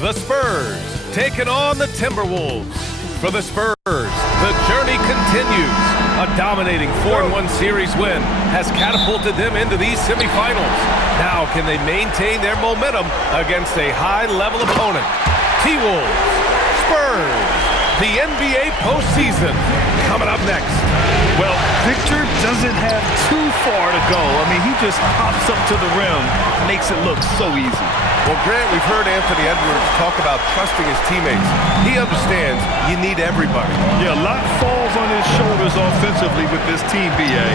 The Spurs taking on the Timberwolves. For the Spurs, the journey continues. A dominating 4-1 series win has catapulted them into these semifinals. Now can they maintain their momentum against a high-level opponent? T-Wolves, Spurs, the NBA postseason coming up next. Well, Victor doesn't have too far to go. I mean, he just hops up to the rim, makes it look so easy. Well, Grant, we've heard Anthony Edwards talk about trusting his teammates. He understands you need everybody. Yeah, a lot falls on his shoulders offensively with this team, BA.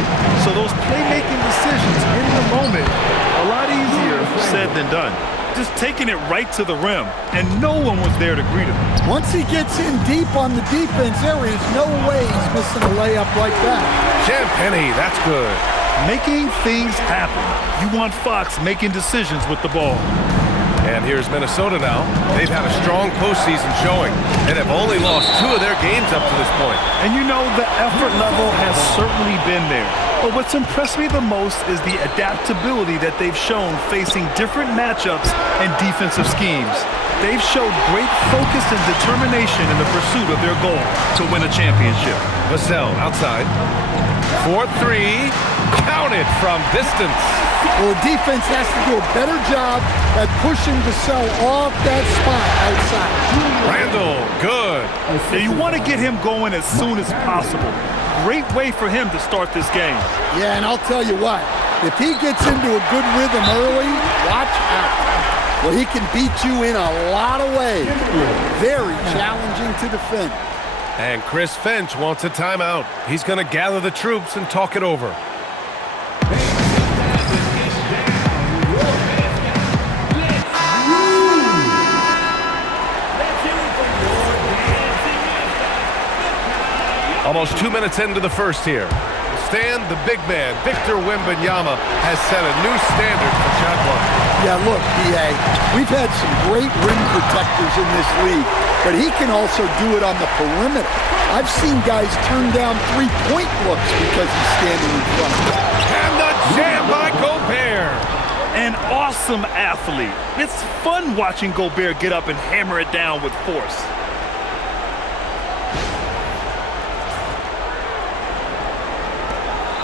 So those playmaking decisions in the moment, a lot easier said than done. Just taking it right to the rim, and no one was there to greet him. Once he gets in deep on the defense, there is no way he's missing a layup like that. Champagnie, that's good. Making things happen. You want Fox making decisions with the ball. And here's Minnesota now. They've had a strong postseason showing and have only lost 2 of their games up to this point. And you know the effort level has certainly been there. But what's impressed me the most is the adaptability that they've shown facing different matchups and defensive schemes. They've showed great focus and determination in the pursuit of their goal to win a championship. Vassell outside. 4-3. Counted from distance. Well, the defense has to do a better job at pushing Vassell off that spot outside. Randall, good. And you want to get him going as soon as possible. Great way for him to start this game. Yeah, and I'll tell you what, if he gets into a good rhythm early, watch out. Well, he can beat you in a lot of ways. Very challenging to defend. And Chris Finch wants a timeout. He's going to gather the troops and talk it over. Almost 2 minutes into the first here. Stan, the big man, Victor Wembanyama, has set a new standard for shot blocking. Yeah, look, B.A., we've had some great rim protectors in this league, but he can also do it on the perimeter. I've seen guys turn down three-point looks because he's standing in front. And the jam by Gobert. An awesome athlete. It's fun watching Gobert get up and hammer it down with force.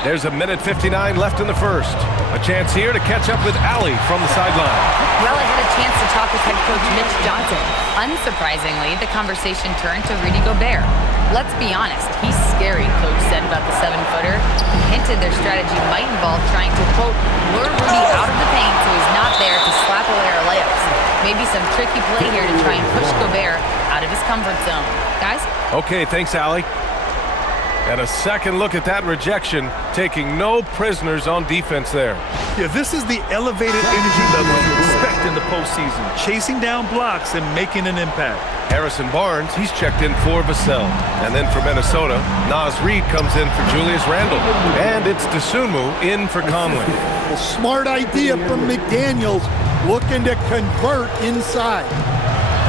There's a minute 59 left in the first. A chance here to catch up with Allie from the sideline. Well, I had a chance to talk with head coach Mitch Johnson. Unsurprisingly, the conversation turned to Rudy Gobert. Let's be honest, he's scary, coach said about the 7-footer. He hinted their strategy might involve trying to, quote, lure Rudy out of the paint so he's not there to slap away our layups. Maybe some tricky play here to try and push Gobert out of his comfort zone. Guys? Okay, thanks, Allie. And a second look at that rejection, taking no prisoners on defense there. Yeah, this is the elevated energy level you expect in the postseason, chasing down blocks and making an impact. Harrison Barnes, he's checked in for Vassell. And then for Minnesota, Naz Reid comes in for Julius Randle. And it's Dosunmu in for Conley. A smart idea from McDaniels, looking to convert inside.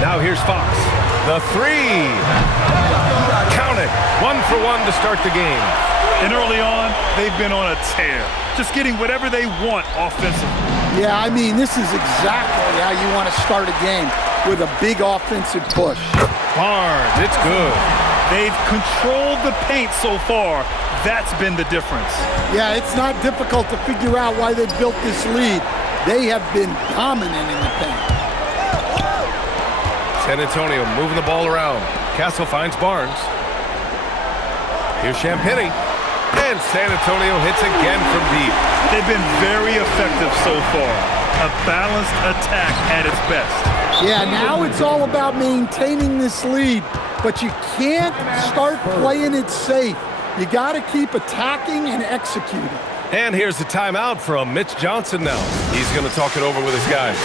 Now here's Fox. The 3. Count it. 1 for 1 to start the game. And early on, they've been on a tear. Just getting whatever they want offensively. Yeah, I mean, this is exactly how you want to start a game, with a big offensive push. Barnes, it's good. They've controlled the paint so far. That's been the difference. Yeah, it's not difficult to figure out why they built this lead. They have been dominant in the paint. San Antonio moving the ball around. Castle finds Barnes. Here's Champagnie. And San Antonio hits again from deep. They've been very effective so far. A balanced attack at its best. Yeah, now it's all about maintaining this lead, but you can't start playing it safe. You got to keep attacking and executing. And here's the timeout from Mitch Johnson now. He's going to talk it over with his guys.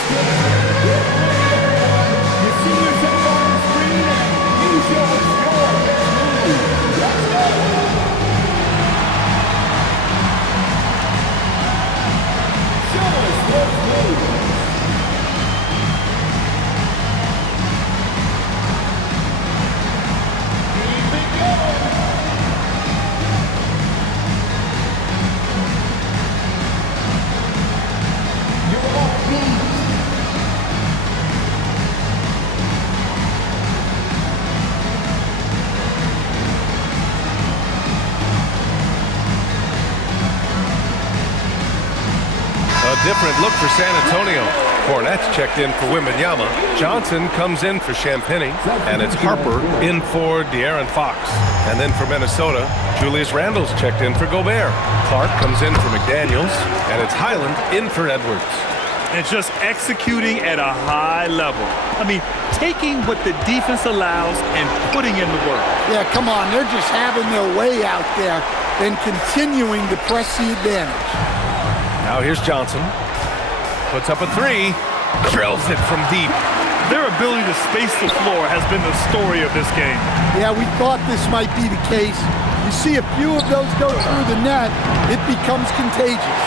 different look for San Antonio. Cornette's checked in for Wembanyama. Johnson comes in for Champagny. And it's Harper in for De'Aaron Fox. And then for Minnesota, Julius Randle's checked in for Gobert. Clark comes in for McDaniels. And it's Highland in for Edwards. And just executing at a high level. I mean, taking what the defense allows and putting in the work. Yeah, come on. They're just having their way out there and continuing to press the advantage. Now here's Johnson. Puts up a three. Drills it from deep. Their ability to space the floor has been the story of this game. Yeah, we thought this might be the case. You see a few of those go through the net, it becomes contagious.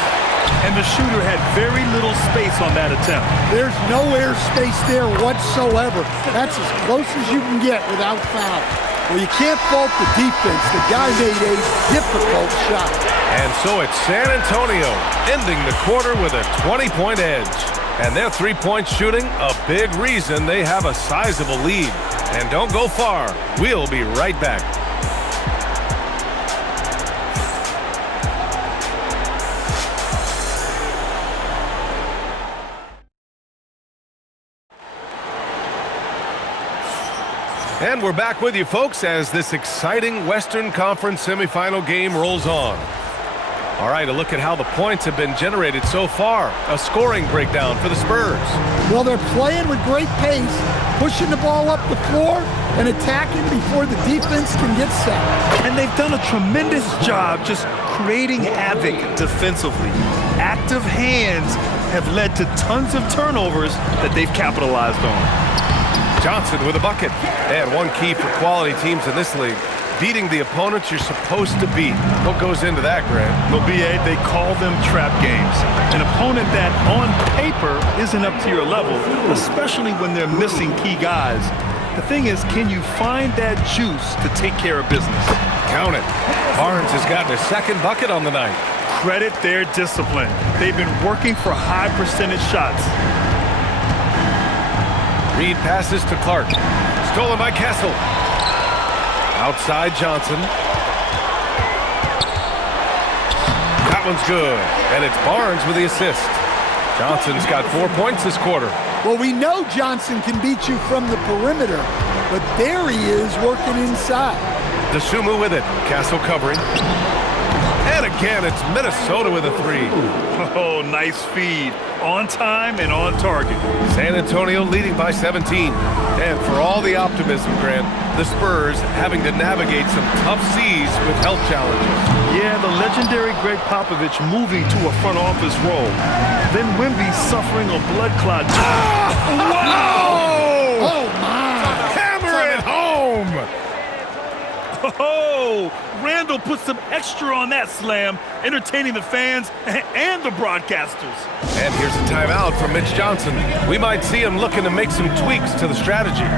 And the shooter had very little space on that attempt. There's no air space there whatsoever. That's as close as you can get without foul. Well, you can't fault the defense. The guy made a difficult shot. And so it's San Antonio ending the quarter with a 20-point edge. And their three-point shooting, a big reason they have a sizable lead. And don't go far. We'll be right back. And we're back with you, folks, as this exciting Western Conference semifinal game rolls on. All right, a look at how the points have been generated so far. A scoring breakdown for the Spurs. Well, they're playing with great pace, pushing the ball up the floor and attacking before the defense can get set. And they've done a tremendous job just creating havoc defensively. Active hands have led to tons of turnovers that they've capitalized on. Johnson with a bucket. And one key for quality teams in this league, beating the opponents you're supposed to beat. What goes into that, Grant? Well, B.A., they call them trap games. An opponent that, on paper, isn't up to your level, especially when they're missing key guys. The thing is, can you find that juice to take care of business? Count it. Barnes has gotten a second bucket on the night. Credit their discipline. They've been working for high percentage shots. Reed passes to Clark. Stolen by Kessel. Outside Johnson. That one's good. And it's Barnes with the assist. Johnson's got 4 points this quarter. Well, we know Johnson can beat you from the perimeter, but there he is working inside. DeSumo with it. Castle covering. And again, it's Minnesota with a three. Oh, nice feed. On time and on target. San Antonio leading by 17. And for all the optimism, Grant, the Spurs having to navigate some tough seas with health challenges. Yeah, the legendary Greg Popovich moving to a front office role. Then Wemby suffering a blood clot. Whoa! Oh, my! Hammer it home! Oh, Randle put some extra on that slam, entertaining the fans and the broadcasters. And here's a timeout from Mitch Johnson. We might see him looking to make some tweaks to the strategy.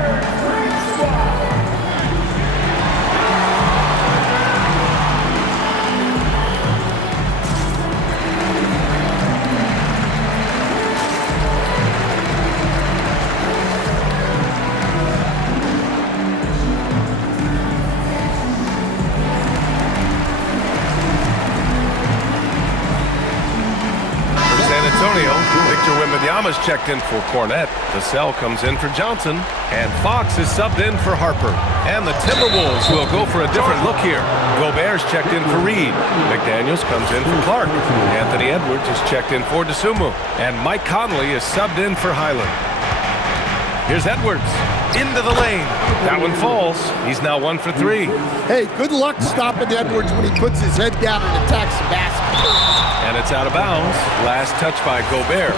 Victor Wembanyama's checked in for Cornette. Vassell comes in for Johnson. And Fox is subbed in for Harper. And the Timberwolves will go for a different look here. Gobert's checked in for Reed. McDaniels comes in for Clark. Anthony Edwards is checked in for DeSumo. And Mike Conley is subbed in for Highland. Here's Edwards. Into the lane. That one falls. He's now 1 for 3. Hey, good luck stopping Edwards when he puts his head down and attacks the basket. And it's out of bounds. Last touch by Gobert.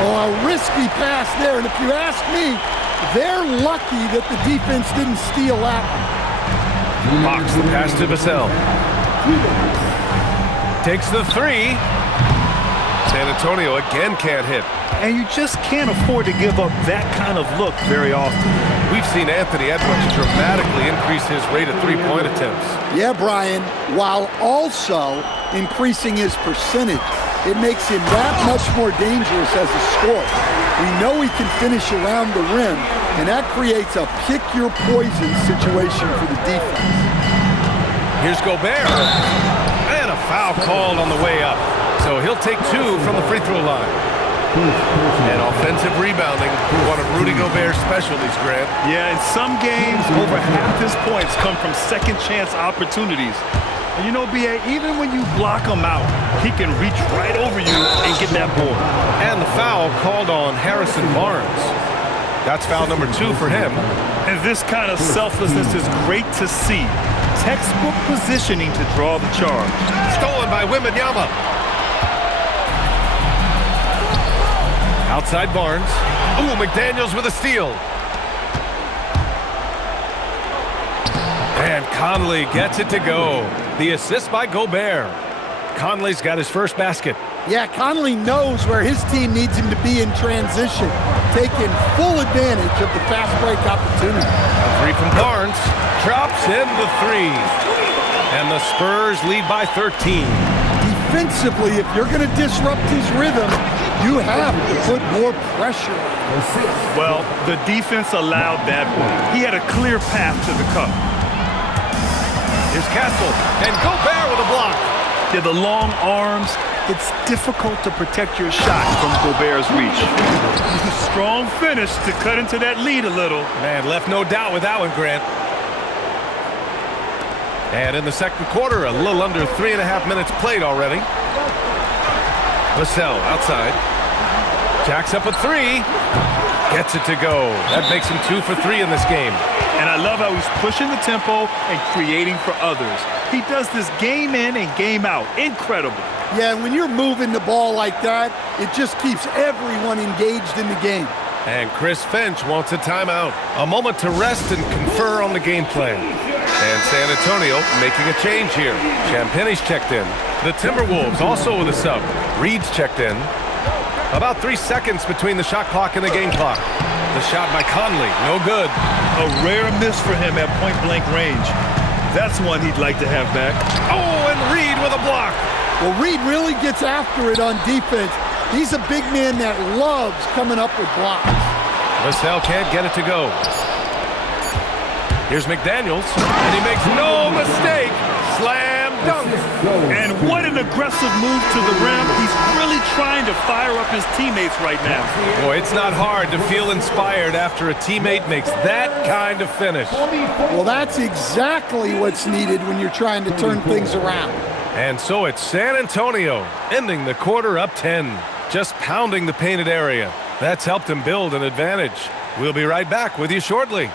Oh, a risky pass there. And if you ask me, they're lucky that the defense didn't steal that one. Fox the pass to Vassell. Takes the three. San Antonio again can't hit. And you just can't afford to give up that kind of look very often. We've seen Anthony Edwards dramatically increase his rate of three-point attempts. Yeah, Brian, while also increasing his percentage. It makes him that much more dangerous as a scorer. We know he can finish around the rim, and that creates a pick-your-poison situation for the defense. Here's Gobert. And a foul called on the way up. So he'll take 2 from the free throw line. And offensive rebounding, one of Rudy Gobert's specialties, Grant. Yeah, in some games, over half his points come from second-chance opportunities. And you know, B.A., even when you block him out, he can reach right over you and get that board. And the foul called on Harrison Barnes. That's foul number 2 for him. And this kind of selflessness is great to see. Textbook positioning to draw the charge. Stolen by Wembanyama. Outside Barnes. Ooh, McDaniels with a steal. And Conley gets it to go. The assist by Gobert. Conley's got his first basket. Yeah, Conley knows where his team needs him to be in transition, taking full advantage of the fast break opportunity. A 3 from Barnes. Drops in the 3. And the Spurs lead by 13. Defensively, if you're going to disrupt his rhythm, you have to put more pressure on him. Well, the defense allowed that one. He had a clear path to the cup. Here's Castle, and Gobert with a block. Yeah, the long arms, it's difficult to protect your shot from Gobert's reach. Strong finish to cut into that lead a little. Man, left no doubt with that one, Grant. And in the second quarter, a little under 3.5 minutes played already. Vassell outside. Jacks up a 3. Gets it to go. That makes him 2 for 3 in this game. And I love how he's pushing the tempo and creating for others. He does this game in and game out. Incredible. Yeah, when you're moving the ball like that, it just keeps everyone engaged in the game. And Chris Finch wants a timeout. A moment to rest and confer on the gameplay. And San Antonio making a change here. Champagne's checked in. The Timberwolves also with a sub. Reed's checked in. About 3 seconds between the shot clock and the game clock. The shot by Conley, no good. A rare miss for him at point-blank range. That's one he'd like to have back. Oh, and Reed with a block. Well, Reed really gets after it on defense. He's a big man that loves coming up with blocks. Vassell can't get it to go. Here's McDaniels, and he makes no mistake. Slam dunk. And what an aggressive move to the rim. He's really trying to fire up his teammates right now. Boy, it's not hard to feel inspired after a teammate makes that kind of finish. Well, that's exactly what's needed when you're trying to turn things around. And so it's San Antonio ending the quarter up 10, just pounding the painted area. That's helped him build an advantage. We'll be right back with you shortly.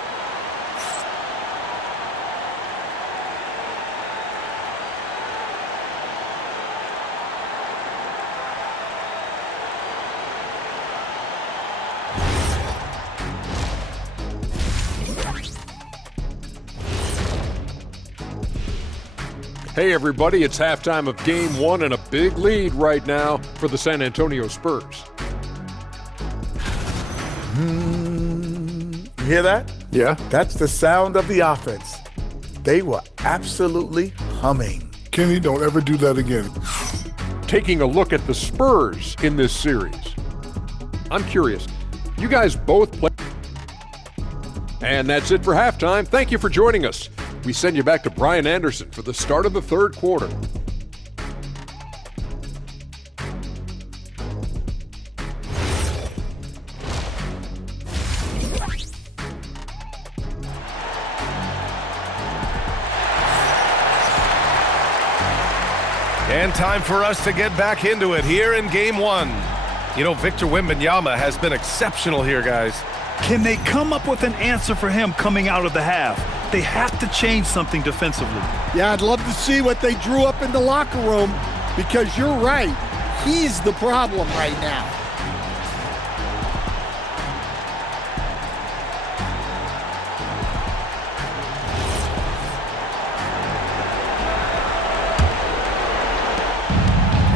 Hey everybody, it's halftime of Game 1 and a big lead right now for the San Antonio Spurs. You hear that? Yeah? That's the sound of the offense. They were absolutely humming. Kenny, don't ever do that again. Taking a look at the Spurs in this series. I'm curious, you guys both play. And that's it for halftime. Thank you for joining us. We send you back to Brian Anderson for the start of the third quarter. And time for us to get back into it here in Game 1. You know, Victor Wembanyama has been exceptional here, guys. Can they come up with an answer for him coming out of the half? They have to change something defensively. Yeah, I'd love to see what they drew up in the locker room, because you're right. He's the problem right now.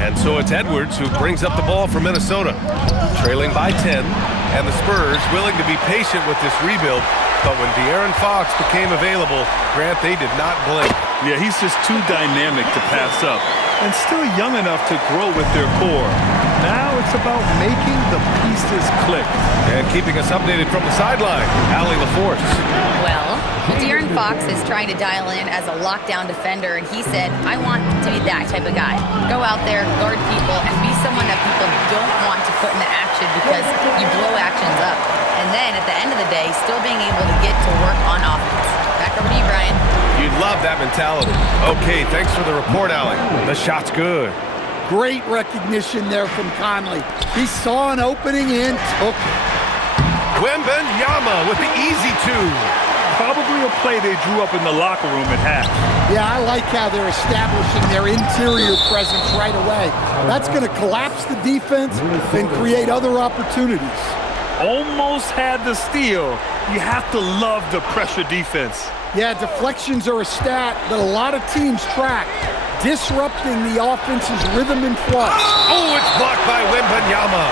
And so it's Edwards who brings up the ball for Minnesota. Trailing by 10, and the Spurs willing to be patient with this rebuild. But when De'Aaron Fox became available, Grant, they did not blink. Yeah, he's just too dynamic to pass up, and still young enough to grow with their core. Now it's about making the pieces click. And keeping us updated from the sideline, Allie LaForce. Well, De'Aaron Fox is trying to dial in as a lockdown defender, and he said, I want to be that type of guy. Go out there, guard people, and be someone that people don't want to put into action because you blow actions up. And then at the end of the day, still being able to get to work on offense. Back over to you, Brian. You'd love that mentality. Okay, thanks for the report, Allie. The shot's good. Great recognition there from Conley. He saw an opening and took it. Wembanyama with the easy two. Probably a play they drew up in the locker room at half. Yeah, I like how they're establishing their interior presence right away. That's going to collapse the defense and create other opportunities. Almost had the steal. You have to love the pressure defense. Yeah, deflections are a stat that a lot of teams track, disrupting the offense's rhythm and flow. Oh, it's blocked by Wembanyama.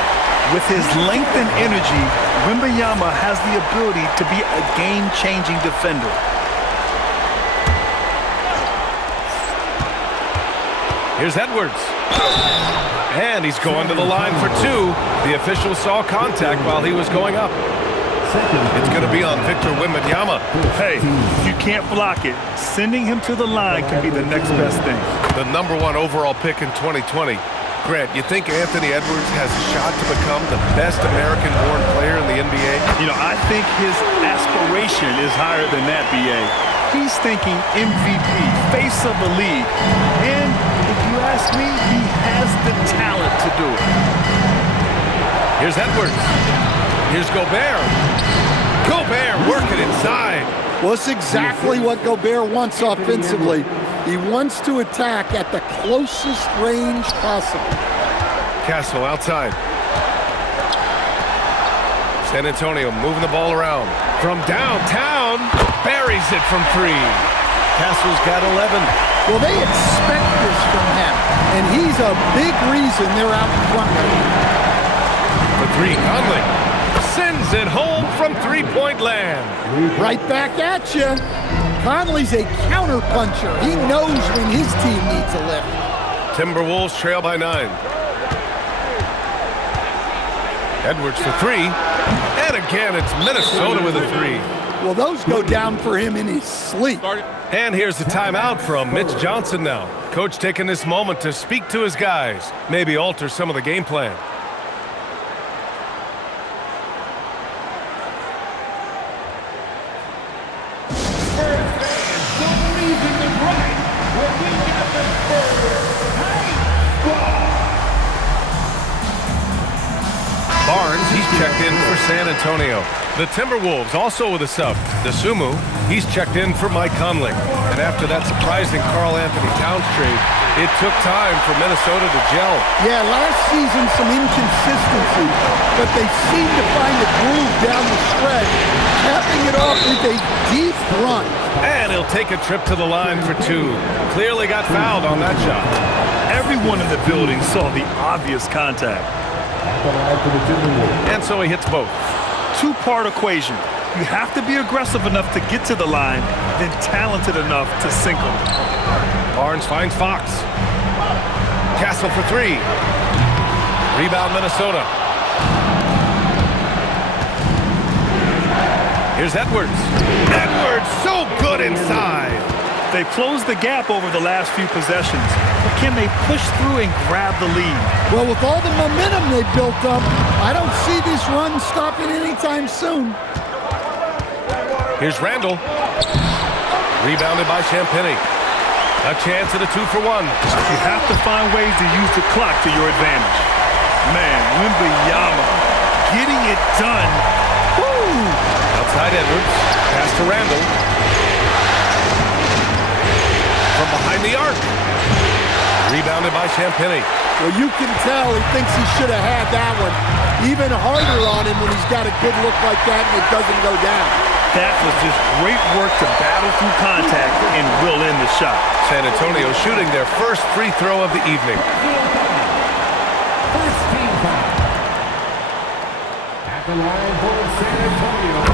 With his length and energy, Wembanyama has the ability to be a game-changing defender. Here's Edwards. And he's going to the line for two. The official saw contact while he was going up. It's going to be on Victor Wembanyama. Hey, if you can't block it, sending him to the line can be the next best thing. The #1 overall pick in 2020. Grant, you think Anthony Edwards has a shot to become the best American-born player in the NBA? You know, I think his aspiration is higher than that, B.A. He's thinking MVP, face of the league. And if you ask me, he has the talent to do it. Here's Edwards. Here's Gobert. Gobert working inside. Well, it's exactly what Gobert wants offensively. He wants to attack at the closest range possible. Castle outside. San Antonio moving the ball around. From downtown, buries it from three. Castle's got 11. Well, they expect this from him, and he's a big reason they're out in front of him. For three, Conley sends it home from three-point land. Right back at you. Conley's a counter-puncher. He knows when his team needs a lift. Timberwolves trail by 9. Edwards for three. And again, it's Minnesota with a three. Well, those go down for him in his sleep. And here's the timeout from Mitch Johnson now. Coach taking this moment to speak to his guys, maybe alter some of the game plan. Barnes, he's checked in for San Antonio. The Timberwolves also with a sub. Dosunmu, he's checked in for Mike Conley. And after that surprising Karl-Anthony Towns trade, it took time for Minnesota to gel. Yeah, last season some inconsistency, but they seem to find a groove down the stretch, capping it off with a deep run. And he'll take a trip to the line for two. Clearly got fouled on that shot. Everyone in the building saw the obvious contact. And so he hits both. Two-part equation. You have to be aggressive enough to get to the line, then talented enough to sink them. Barnes finds Fox. Castle for three. Rebound Minnesota. Here's Edwards. Edwards so good inside. They've closed the gap over the last few possessions, but can they push through and grab the lead? Well, with all the momentum they've built up, I don't see this run stopping anytime soon. Here's Randall. Rebounded by Champagnie. A chance at a 2-for-1. You have to find ways to use the clock to your advantage. Man, Wembanyama getting it done. Woo! Outside Edwards. Pass to Randall. From behind the arc. Rebounded by Champagnie. Well, you can tell he thinks he should have had that one. Even harder on him when he's got a good look like that and it doesn't go down. That was just great work to battle through contact and will in the shot. San Antonio shooting their first free throw of the evening.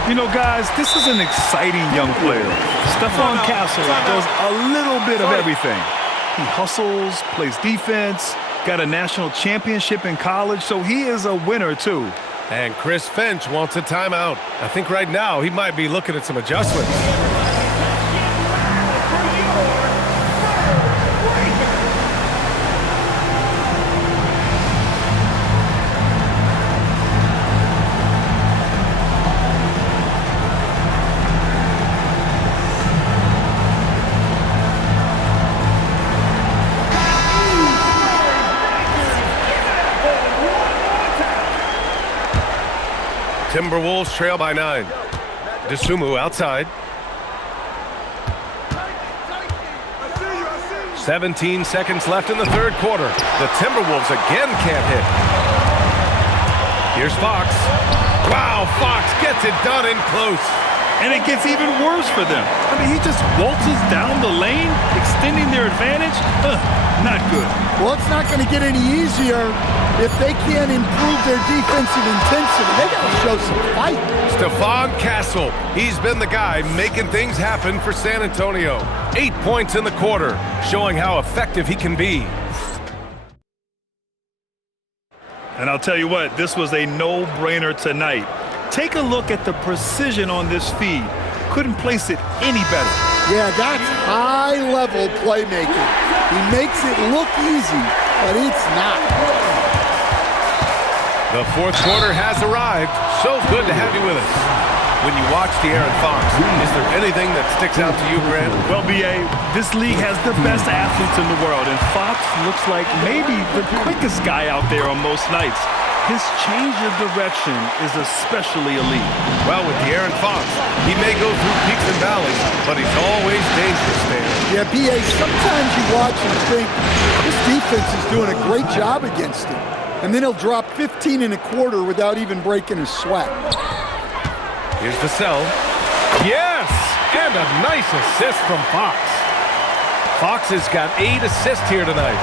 You know, guys, this is an exciting young player. Stephon Castle does a little bit of everything. He hustles, plays defense, Got a national championship in college, so he is a winner, too. And Chris Finch wants a timeout. I think right now he might be looking at some adjustments. Timberwolves trail by 9. Dosunmu outside. 17 seconds left in the third quarter. The Timberwolves again can't hit. Here's Fox. Wow, Fox gets it done in close. And it gets even worse for them. I mean, he just waltzes down the lane, extending their advantage. Not good. Well, it's not going to get any easier if they can't improve their defensive intensity. They got to show some fight. Stephon Castle. He's been the guy making things happen for San Antonio. 8 points in the quarter, showing how effective he can be. And I'll tell you what, this was a no-brainer tonight. Take a look at the precision on this feed. Couldn't place it any better. Yeah, that's high-level playmaking. He makes it look easy, but it's not. The fourth quarter has arrived. So good to have you with us. When you watch De'Aaron Fox, is there anything that sticks out to you, Grant? Well, B.A., this league has the best athletes in the world, and Fox looks like maybe the quickest guy out there on most nights. His change of direction is especially elite. Well, with De'Aaron Fox, he may go through peaks and valleys, but he's always dangerous there. Yeah, B.A., sometimes you watch and think, this defense is doing a great job against him. And then he'll drop 15 and a quarter without even breaking a sweat. Here's Vassell. Yes! And a nice assist from Fox. Fox has got 8 assists here tonight.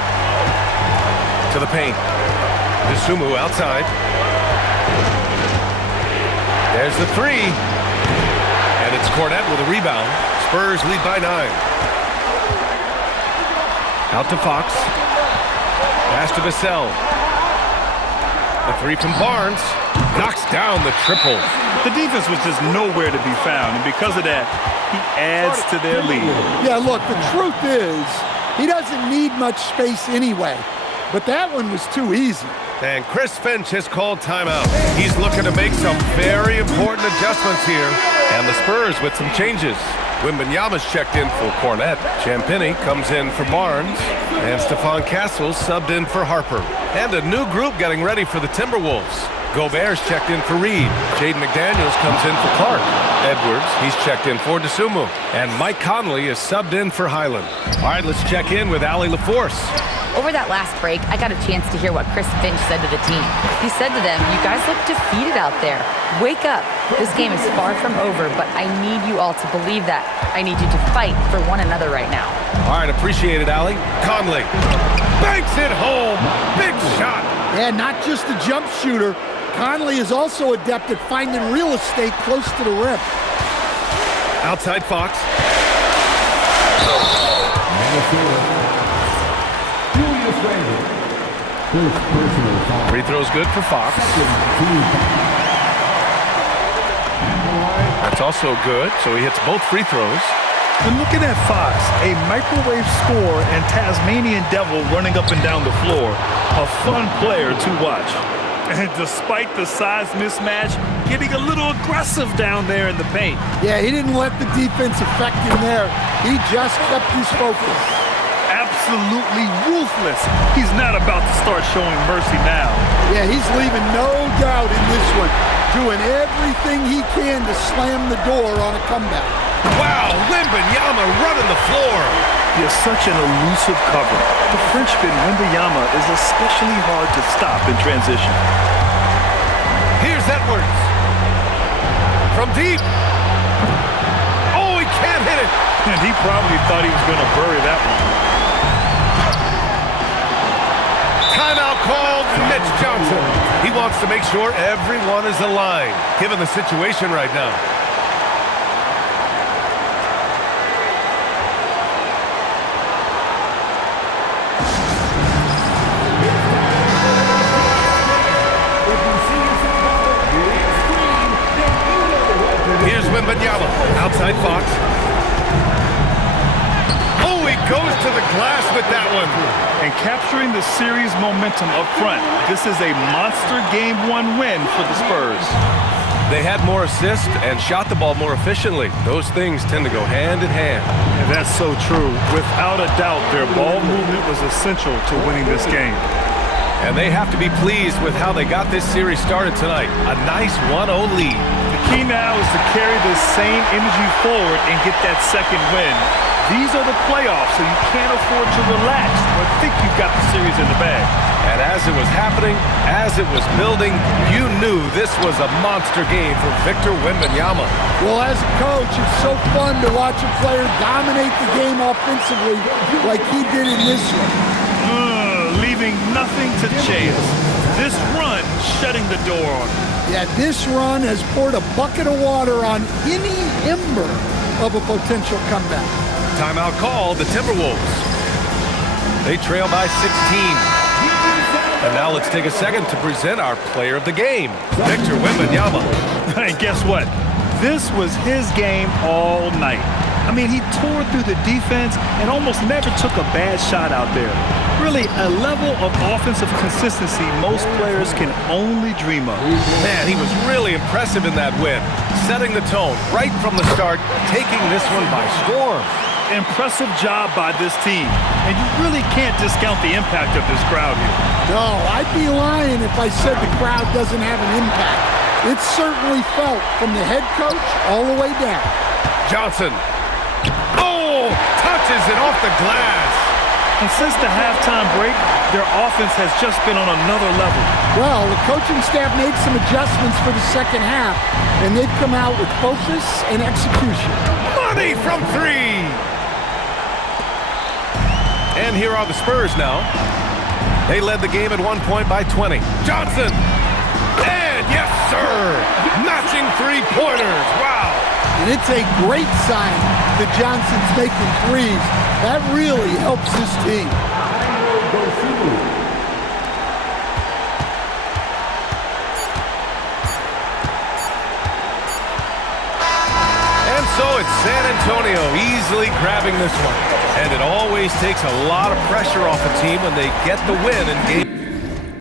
To the paint. Dosunmu outside. There's the three. And it's Cornette with a rebound. Spurs lead by 9. Out to Fox. Pass to Vassell. The three from Barnes. Knocks down the triple. The defense was just nowhere to be found, and because of that, he adds to their lead. Yeah, look, the truth is, he doesn't need much space anyway. But that one was too easy. And Chris Finch has called timeout. He's looking to make some very important adjustments here. And the Spurs with some changes. Wembanyama's checked in for Cornette. Champagnie comes in for Barnes. And Stephon Castle subbed in for Harper. And a new group getting ready for the Timberwolves. Gobert's checked in for Reed. Jaden McDaniels comes in for Clark. Edwards, he's checked in for Dosunmu. And Mike Conley is subbed in for Highland. All right, let's check in with Allie LaForce. Over that last break, I got a chance to hear what Chris Finch said to the team. He said to them, "You guys look defeated out there. Wake up. This game is far from over, but I need you all to believe that. I need you to fight for one another right now." All right, appreciate it, Allie. Conley banks it home. Big shot. Yeah, not just a jump shooter. Conley is also adept at finding real estate close to the rim. Outside Fox. Free throw's good for Fox. That's also good, so he hits both free throws. And looking at Fox, a microwave scorer and Tasmanian Devil running up and down the floor. A fun player to watch. And despite the size mismatch, getting a little aggressive down there in the paint. Yeah, he didn't let the defense affect him there. He just kept his focus. Absolutely ruthless. He's not about to start showing mercy now. Yeah, he's leaving no doubt in this one. Doing everything he can to slam the door on a comeback. Wow, Wembanyama running the floor. He has such an elusive cover. The Frenchman Wembanyama is especially hard to stop in transition. Here's Edwards. From deep. Oh, he can't hit it. And he probably thought he was going to bury that one. Timeout called Mitch Johnson. He wants to make sure everyone is aligned, given the situation right now. Wembanyama. Outside Fox. Oh, he goes to the glass with that one. And capturing the series momentum up front. This is a monster Game 1 win for the Spurs. They had more assists and shot the ball more efficiently. Those things tend to go hand in hand. And that's so true. Without a doubt, their ball movement was essential to winning this game. And they have to be pleased with how they got this series started tonight. A nice 1-0 lead. The key now is to carry this same energy forward and get that second win. These are the playoffs, so you can't afford to relax or think you've got the series in the bag. And as it was happening, as it was building, you knew this was a monster game for Victor Wembanyama. Well, as a coach, it's so fun to watch a player dominate the game offensively like he did in this one. Leaving nothing to chance. This run shutting the door on him. Yeah, this run has poured a bucket of water on any ember of a potential comeback. Timeout call, the Timberwolves. They trail by 16. And now let's take a second to present our player of the game, Victor Wembanyama. And guess what? This was his game all night. I mean, he tore through the defense and almost never took a bad shot out there. Really, a level of offensive consistency most players can only dream of. Man, he was really impressive in that win, setting the tone right from the start, taking this one by storm. Impressive job by this team, and you really can't discount the impact of this crowd here. No, I'd be lying if I said the crowd doesn't have an impact. It's certainly felt from the head coach all the way down. Johnson. Oh, touches it off the glass. And since the halftime break, their offense has just been on another level. Well, the coaching staff made some adjustments for the second half, and they've come out with focus and execution. Money from three. And here are the Spurs now. They led the game at 1 point by 20. Johnson. And yes, sir. Matching three-pointers. Wow. And it's a great sign that Johnson's making threes. That really helps his team. And so it's San Antonio easily grabbing this one. And it always takes a lot of pressure off a team when they get the win in game.